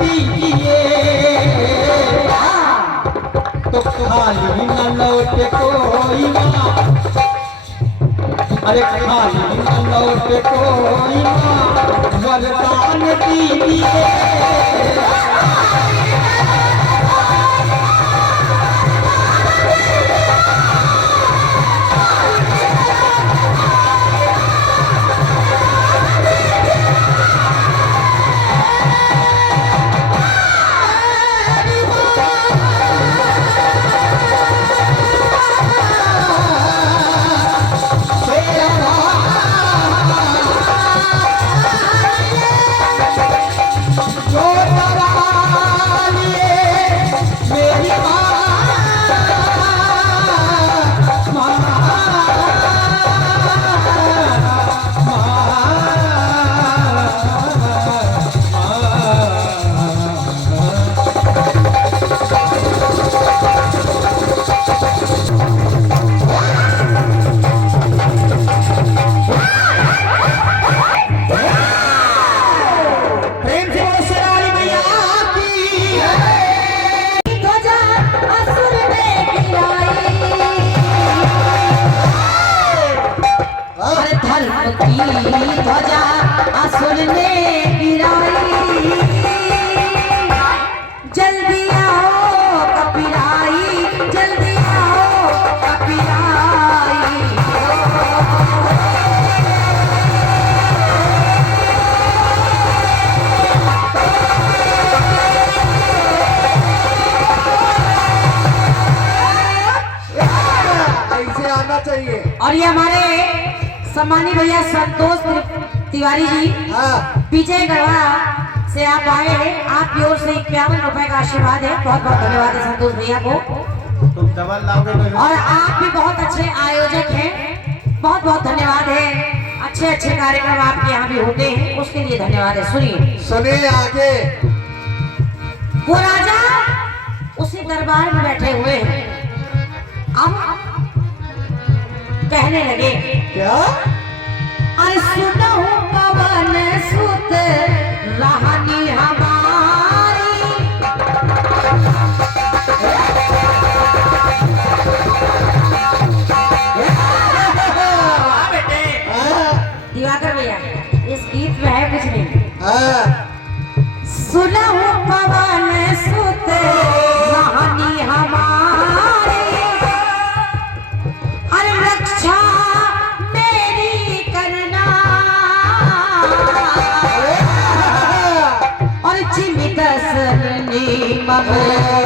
दीजिए तो खाली न लौटे कोई माँ, अरे खाली न लौटे कोई माँ, वरदान दीजिए। ध्वजा असुर ने गिराई, जल्दी आओ कपिराई, जल्दी आओ कपिराई। ऐसे आना चाहिए। और ये हमारे सम्मानी भैया संतोष तिवारी जी विजय गढ़वा से आप आए हैं, आपकी ओर से 51 रुपए का आशीर्वाद है। बहुत बहुत धन्यवाद है संतोष भैया को। तुम डबल लाओगे और आप भी बहुत अच्छे आयोजक हैं, बहुत बहुत धन्यवाद है। अच्छे अच्छे कार्यक्रम आपके यहाँ भी होते हैं, उसके लिए धन्यवाद है। सुनिए आगे। वो राजा उसी दरबार में बैठे हुए हैं, अब कहने लगे क्या? अरे सुनो पवन सुत रानी हमारी, दिवाकर भैया इस गीत में है कुछ नहीं। सुनो पवन सुत रानी हमारी, अरे रक्षा मेरी करना, और चिमित सरनी मगर